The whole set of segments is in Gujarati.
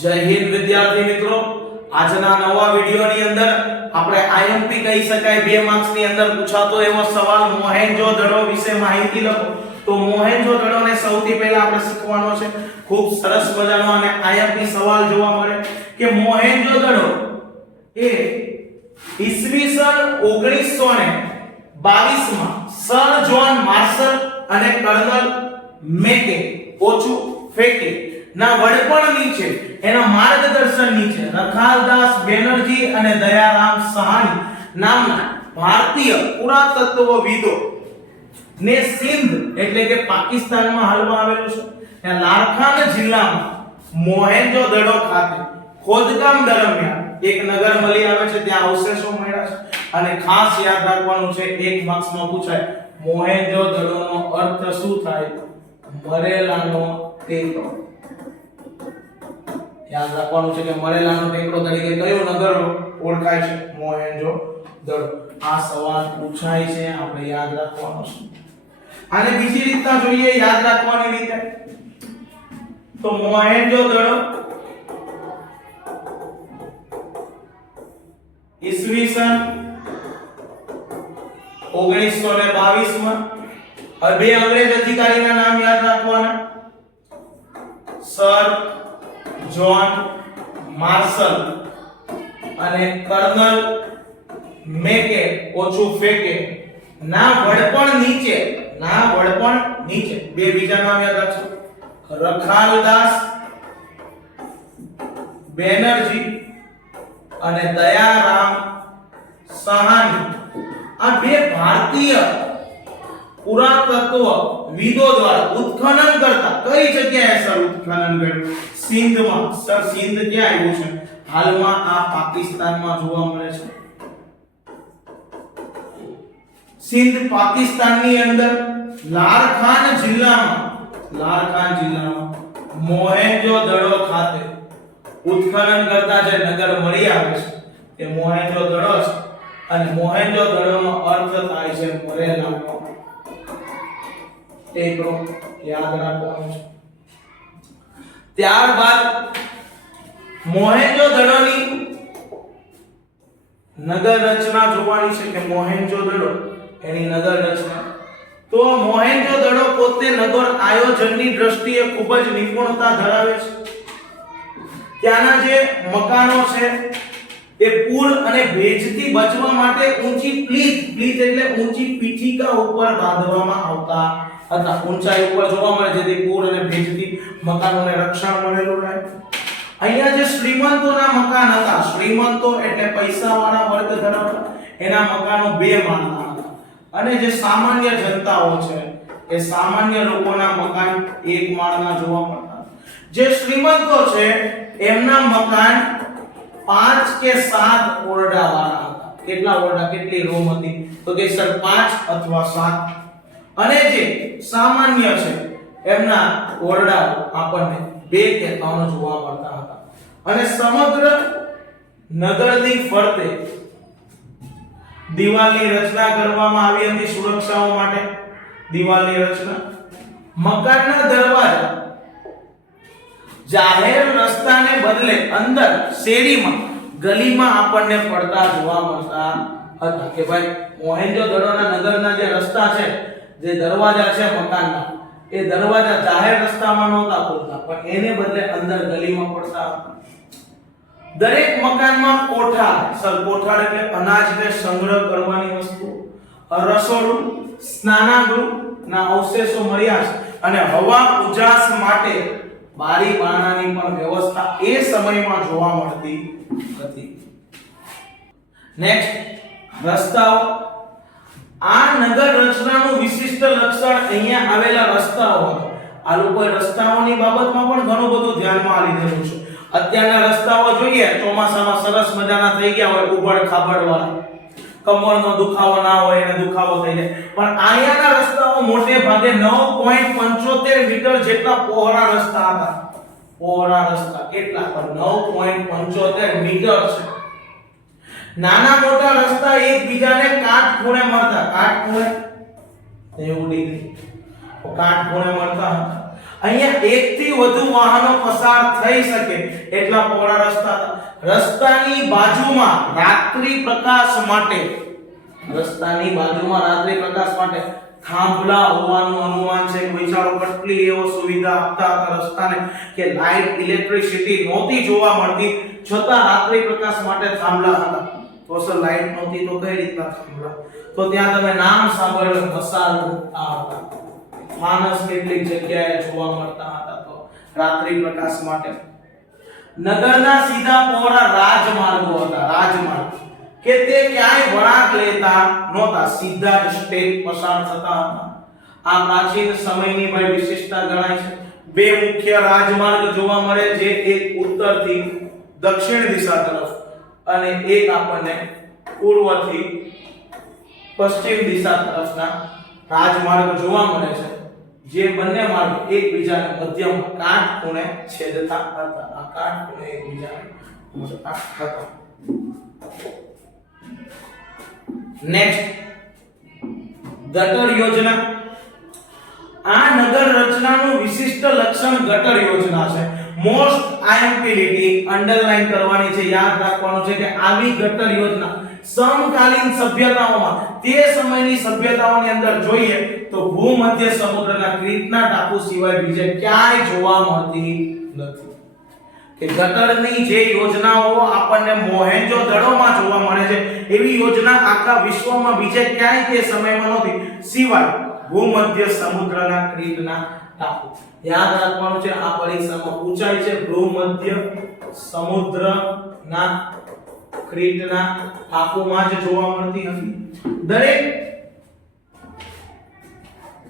જય હિન્દ વિદ્યાર્થી મિત્રો, આજના નવા વિડિયોની અંદર આપણે આઈએમપી કહી શકાય 2 માર્ક્સ ની અંદર પૂછાતો એવો સવાલ મોહેન્જો-દડો વિશે માહિતી લખો. તો મોહેન્જો-દડોને સૌથી પહેલા આપણે શીખવાનો છે. ખૂબ સરસ મજાનો અને આઈએમપી સવાલ જોવા મળે કે મોહેન્જો-દડો એ ઈસવીસન 1922 માં સર જ્હોન માર્શલ અને કર્નલ મેકે ઓછું ફેકે ના વડપણ નીચે એના માર્ગદર્શન નીચે રખાલદાસ બેનર્જી અને દયારામ સહાની નામના ભારતીય પુરાતત્વવિદો ને સિંધ એટલે કે પાકિસ્તાનમાં હાલમાં આવેલું છે ત્યાં લારખાન જિલ્લામાં મોહેન્જો-દડો ખાતે ખોદકામ દરમિયાન એક નગર મળી આવે છે, ત્યાં અવશેષો મળ્યા છે અને ખાસ યાદ રાખવાનું છે, 1 માર્ક્સમાં પૂછાય મોહેન્જો-દડોનો અર્થ શું થાય? મરેલાનો ટેકરો. યાદ રાખવાનું છે કે મરેલાનો ટેકરો તરીકે કયો નગર ઓળખાય છે? મોહેન્જો-દડો. આ સવાલ પૂછાય છે, આપણે યાદ રાખવાનો છે. આને બીજી રીતના જોઈએ, યાદ રાખવાની રીતે. તો મોહેન્જો-દડો ઈસવીસન 1922 માં બે અંગ્રેજ અધિકારીના નામ યાદ રાખવાના, સર જ્હોન માર્શલ અને કર્નલ મેકે ઓછું ફેકે ના વડપણ નીચે બે બીજા નામ યાદ રાખજો, રખાલદાસ બેનર્જી અને દયારામ સહાની. આ બે ભારતીય પુરાતત્વવિદો દ્વારા ઉત્ખનન કરતા કઈ જગ્યાએ સર ઉત્ખનન કર્યું? સિંધમાં. સર સિંધ ક્યાં આવ્યું છે? હાલમાં આ પાકિસ્તાનમાં જોવા મળે છે. સિંધ પાકિસ્તાનની અંદર લારખાન જિલ્લામાં મોહેન્જો-દડો ખાતે ઉત્ખનન કરતા જે નગર મળી આવે છે તે મોહેન્જો-દડો છે અને મોહેન્જો-દડોનો અર્થ થાય છે મરેલાનો ટેકરો. યાદ રાખવાનું છે. ત્યારબાદ મોહેન્જો-દડોની નગર રચના જોવાની છે કે મોહેન્જો-દડો એની નગર રચના. તો મોહેન્જો-દડો પોતે નગર આયોજનની દ્રષ્ટિએ ખૂબ જ નિપુણતા ધરાવે છે. ત્યાંના જે મકાનો છે એ પૂર અને ભેજથી બચવા માટે ઊંચી પ્લીત એટલે ઊંચી પીઠિકા ઉપર બાંધવામાં આવતા હતા. ઊંચાઈ ઉપર જોવા મળે જેથી પૂર અને ભેજથી મકાનોને રક્ષણ મળેલું રહે. અહીંયા જે શ્રીમંતોના મકાન હતા, શ્રીમંતો એટલે પૈસાવાળા વર્ગ ધરાવતા, એના મકાનો 2 માળના હતા અને જે સામાન્ય જનતાઓ છે એ સામાન્ય લોકોના મકાન 1 માળના જોવા મળતા. જે શ્રીમંતો છે એમના મકાન 5 કે 7 ઓરડા વાળા હતા. કેટલા ઓરડા, કેટલી રૂમ હતી? તો કે સર 5 અથવા 7. અને જે સામાન્ય છે એમના ઓરડાઓ આપણને 2 કે 3 જોવા મળતા હતા. અને સમગ્ર નગરની ફરતે દિવાલની રચના કરવામાં આવી હતી સુરક્ષાઓ માટે. દિવાલની રચના, મકાનના દરવાજા જાહેર રસ્તાને બદલે અંદર શેરીમાં ગલીમાં આપણને પડતા જોવા મળતા હતા. કે ભાઈ મોહેન્જો-દડોના નગરના જે રસ્તા છે, જે દરવાજા છે મકાનના, એ દરવાજા જાહેર રસ્તામાં નહોતા ખોલતા પણ એને બદલે અંદર ગલીમાં પડતા હતા. દરેક મકાનમાં કોઠાર, સર કોઠાર એટલે અનાજને સંગ્રહ કરવાની વસ્તુ, રસોડું, સ્નાનાગૃહ ના અવશેષો મળ્યા છે અને હવા ઉજાસ માટે બારી બારણાની પણ વ્યવસ્થા એ સમયમાં જોવા મળતી હતી. નેક્સ્ટ, રસ્તાઓ. આ નગર રચનાનું વિશિષ્ટ લક્ષણ અહીંયા આવેલા રસ્તાઓ હતા. આ લોકોએ રસ્તાઓની બાબતમાં પણ ઘણું બધું ધ્યાનમાં લીધેલું છે. અત્યારના રસ્તાઓ જોઈએ ચોમાસામાં સરસ મજાના થઈ ગયા હોય, ઉબડ ખાબડ વાળા, કમરનો દુખાવો ના હોય એને દુખાવો થઈ જાય, પણ અહીંયાના રસ્તાઓ મોટે ભાગે 9.75 મીટર જેટલા પહોળા રસ્તા હતા. પહોળા રસ્તા કેટલા? પણ 9.75 મીટર છે. નાના મોટા રસ્તા એકબીજાને કાટખૂણે મળતા. કાટખૂણે 90 ડિગ્રી કાટખૂણે મળતા હતા અહીંયા એકથી વધુ વાહનો પસાર થઈ શકે એટલા પહોળા રસ્તા હતા. રસ્તાની બાજુમાં રાત્રિ પ્રકાશ માટે થાંભલા હોવાનું અનુમાન છે. વિચારો કેટલી એવો સુવિધા આપતા હતા રસ્તાને કે લાઇટ ઇલેક્ટ્રિસિટી નહોતી જોવા મળતી, છતાં રાત્રિ પ્રકાશ માટે થાંભલા હતા. તો સર લાઇટ નહોતી તો કઈ રીતના થાંભલા? તો ત્યાં તમે નામ સાંભળ્યું, મસાલ મૂકતા હતા. ફાનસ કેટલીક જગ્યાએ જોવા મળતા હતા તો રાત્રિ પ્રકાશ માટે. નગરના સીધા પહોળા રાજમાર્ગો હતા. રાજમાર્ગ કે તે ક્યાંય વળાંક લેતા નહોતા, સીધા જ સ્ટેટ પસાર થતા હતા. આ પ્રાચીન સમયની ભાઈ વિશેષતા ગણાય છે. બે મુખ્ય રાજમાર્ગ જોવા મળે, જે એક ઉત્તરથી દક્ષિણ દિશા તરફ અને એક આપણને પૂર્વથી પશ્ચિમ દિશા તરફના રાજમાર્ગ જોવા મળે છે, જે બંને માર્ગ એકબીજાને મધ્યમ કાટખૂણે છેદતા હતા. આ કાટખૂણે એકબીજાને મળતા હતા. નેક્સ્ટ, ગટર યોજના. આ નગર રચનાનું વિશિષ્ટ લક્ષણ ગટર યોજના છે. મોસ્ટ આઈએમપીલીટી અંડરલાઈન કરવાની છે, યાદ રાખવાનું છે કે આવી ગટર યોજના સમકાલીન સભ્યતાઓમાં, તે સમયની સભ્યતાઓની અંદર જોઈએ તો ભૂમધ્ય સમુદ્રના ક્રીટના ટાપુ સિવાય બીજે ક્યાંય જોવા મળતી નથી. કે ગટરની જે યોજનાઓ આપણને મોહેન્જો-દડોમાં જોવા મળે છે, એવી યોજના આખા વિશ્વમાં બીજે ક્યાંય તે સમયમાં નહોતી, સિવાય ભૂમધ્ય સમુદ્રના ક્રીટના ટાપુ. યાદ રાખવાનું છે, આ પરીક્ષામાં પૂછાય છે. ભૂમધ્ય સમુદ્રના ક્રીટના ટાપુમાં જ જોવા મળતી હતી. દરેક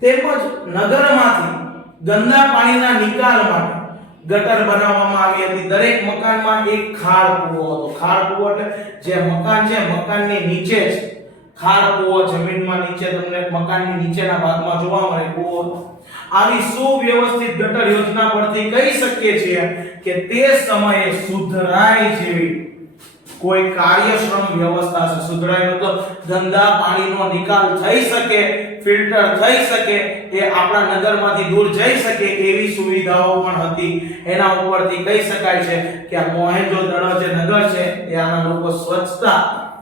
તેમજ નગરમાંથી ગંદા પાણીના નિકાલ માટે ગટર બનાવવામાં આવી હતી. દરેક મકાનમાં એક ખાળ કૂવો હતો. ખાળ કૂવો એટલે જે મકાન છે, મકાનની નીચે જ ખાળ કૂવો, જમીનમાં નીચે તમને મકાનની નીચેના ભાગમાં જોવા મળે કૂવો. આવી સુવ્યવસ્થિત ગટર યોજના પરથી કહી શકીએ છીએ કે તે સમયે સુધરાઈ જેવી કોઈ કાર્યક્ષમ વ્યવસ્થા છે. સુધરાઈ મતલબ ગંદા પાણીનો નિકાલ થઈ શકે, ફિલ્ટર થઈ શકે, એ આપણા નગરમાંથી દૂર જઈ શકે એવી સુવિધાઓ પણ હતી. એના ઉપરથી કહી શકાય છે કે આ મોહેન્જો-દડો જે નગર છે, ત્યાંના લોકો સ્વચ્છતા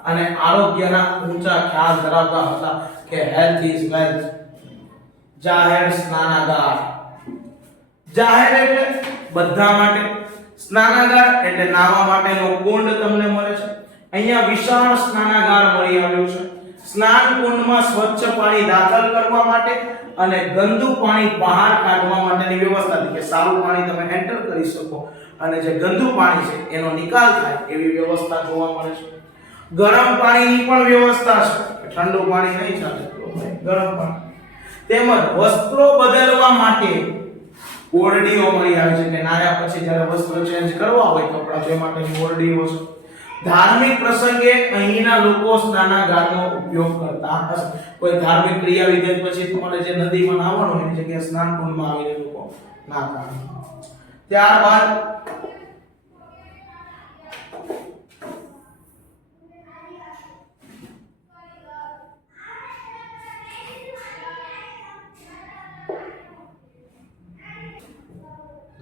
અને આરોગ્યના ઊંચા ખ્યાલ ધરાવતા હતા કે હેલ્થ ઇઝ વેલ્થ. જાહેર સ્નાનાગાર. જાહેર એટલે બધા માટે, સ્નાનાગાર એટલે નાહવા માટેનો કુંડ તમને મળે છે. અહીંયા વિશાળ સ્નાનાગાર મળી આવ્યું છે. સ્નાન કુંડમાં સ્વચ્છ પાણી દાખલ કરવા માટે અને ગંદુ પાણી બહાર કાઢવા માટેની વ્યવસ્થા હતી, કે સારું પાણી તમે એન્ટર કરી શકો અને જે ગંદુ પાણી છે એનો નિકાલ થાય એવી વ્યવસ્થા જોવા મળે છે. ગરમ પાણીની પણ વ્યવસ્થા છે, ઠંડુ પાણી નહીં ચાલે, ગરમ પાણી. તેમજ વસ્ત્રો બદલવા માટે ઓરડીઓ મળી આવે છે, કે નાયા પછી જ્યારે વસ્ત્ર ચેન્જ કરવા હોય કપડા, તે માટેની ઓરડીઓ છે. ધાર્મિક પ્રસંગે અહીંના લોકો સ્નાનાગારનો ઉપયોગ કરતા હશે. કોઈ ધાર્મિક ક્રિયા વિધિ પછી તમારે જે નદીમાં નાહવાનું હોય એની જગ્યાએ સ્નાન કુંડમાં આવીને લોકો નાહતા. ત્યારબાદ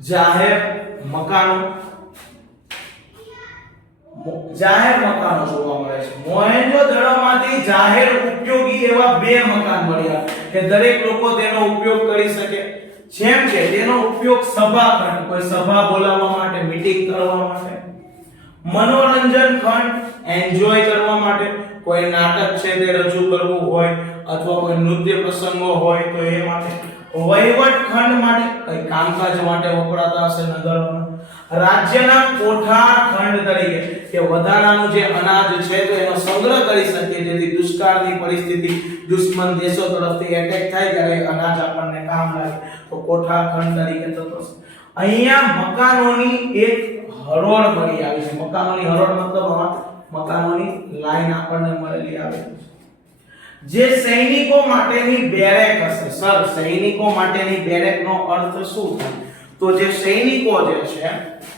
જાહેર મકાનો. જાહેર મકાનો જોવા મળે છે. મોહેન્જો-દડોમાંથી જાહેર ઉપયોગી એવા બે મકાન મળ્યા કે દરેક લોકો તેનો ઉપયોગ કરી શકે. જેમ કે તેનો ઉપયોગ સભા ખંડ, કોઈ સભા બોલાવવા માટે, મીટિંગ કરવા માટે, મનોરંજન ખંડ, એન્જોય કરવા માટે, કોઈ નાટક છે તે રજૂ કરવું હોય અથવા કોઈ નૃત્ય પ્રસંગો હોય તો એ માટે, વહીવટ ખંડ માટે, કઈ કામકાજ માટે વપરાતા હશે નગરોના, રાજ્યના કોઠાર ખંડ તરીકે કે વધારાનું જે અનાજ છે તો એનો સંગ્રહ કરી શકે, જેથી દુષ્કાળની પરિસ્થિતિ, દુશ્મન દેશો તરફથી એટેક થાય ત્યારે અનાજ આપણને કામ લાગે, તો કોઠાર ખંડ તરીકે થતો છે. અહીંયા મકાનોની એક હરોળ મળી આવી છે. મકાનોની હરોળ મતલબ મકાનોની લાઈન આપણને મળેલી આવે છે. જે સૈનિકો માટેની બેરેક હશે. સર, સૈનિકો માટેની બેરેકનો અર્થ શું થાય? તો જે સૈનિકો જે છે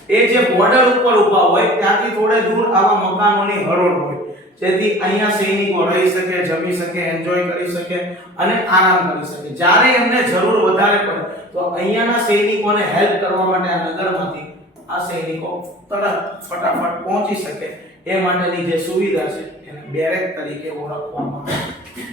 એ જે બોર્ડર ઉપર ઊભા હોય ત્યાંથી થોડે દૂર આવા મકાનોની હરોળ હોય, જેથી અહીંયા સૈનિકો રહી શકે, જમી શકે, એન્જોય કરી શકે અને આરામ કરી શકે. જ્યારે એમને જરૂર વધારે પડે તો અહીંયાના સૈનિકોને હેલ્પ કરવા માટે આ નગરમાંથી આ સૈનિકો તરત ફટાફટ પહોંચી શકે એ માટેની જે સુવિધા છે એને બેરેક તરીકે ઓળખવામાં આવે છે.